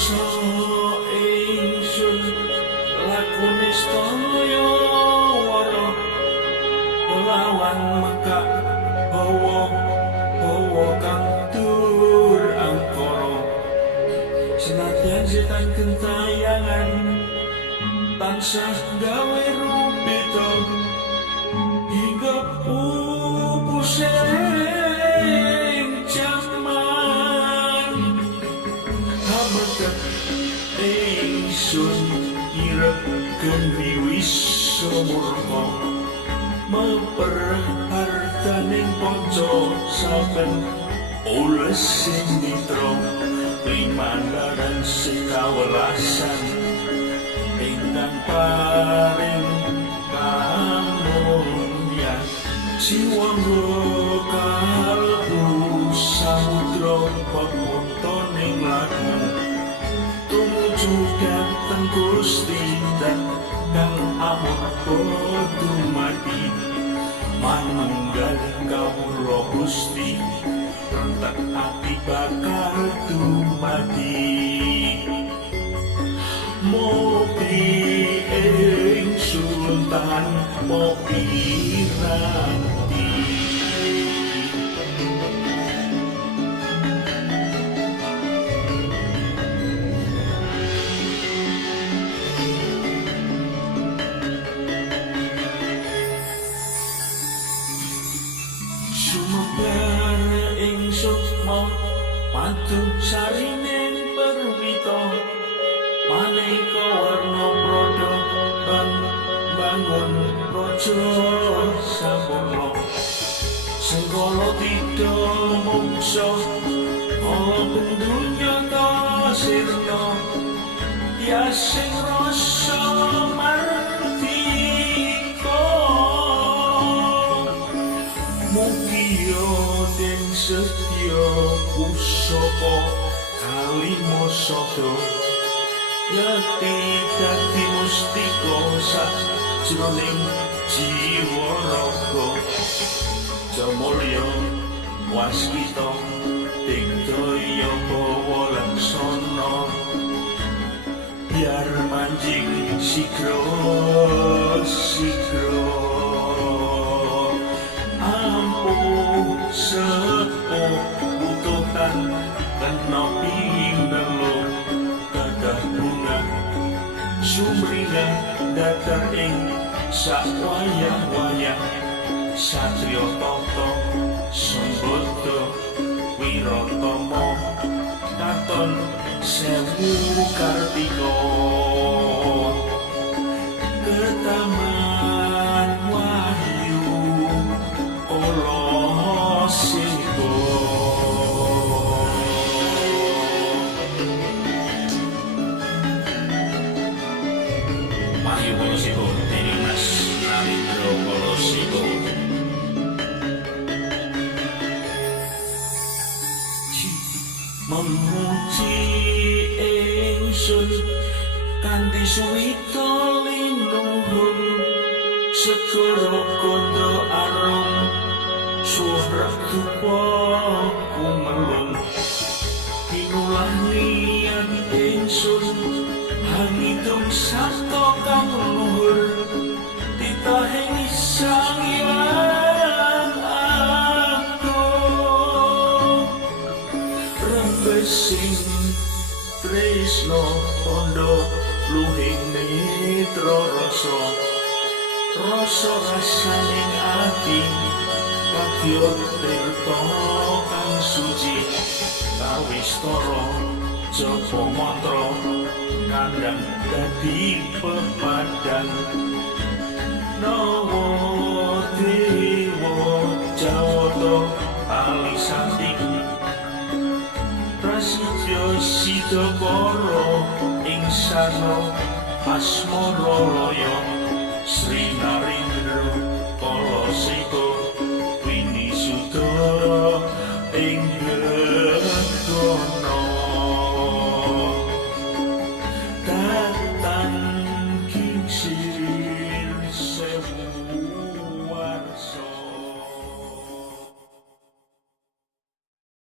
mangsa ingsun lakune sedaya wara lawan mekak hawa kang tur angkara senadyan setan gentayangan tansah gawe rupita hingga pusing jaman hamekat ingsun iregen wiwisa murka memperharganing panca saben oleh sing mitra limandaran sekawelasan ingkang paring kamulyan jiwa kalbu samudra pepuntoning lagu tumuju dhateng Gusti kang amurka dumadi manunggaling kawula Gusti rentek ati bakal dumadi mopi ingsun tanpa piranti sumebar ingsun mau padu sarining perwita maneka warna pradha bangun raja sampurna senggala tida mungsa bendunya kasirna ya sing rasa mardika mugia den setya pusaka kalima sada yati dadi mustika sajroning jiwa raga jamulya waskita digdaya bawa laksana biar manjing sigra ampuh sepuh butuhan kena pindelo gadah bunga sumringah datar ing sak wayah-wayah satria tata sambada wiratama katon sewu kartika ketaman wahyu ala singgo wahyu ala singgo dening Mas Narendra ala singgo memuji ingsun kanthi suwita linuhur segara kandha arum suara dupa kumelung pinulah niat ingsun hangidung sarta kang luhur titahing sang hyang agung sing tresno tondo luhing netra rasa rasaning ati padya tirta kang suci kawistara japa mantra kandhang dadi pepadang nawa dewa jawata alisanding prasidya sidakara ing sana asmara raya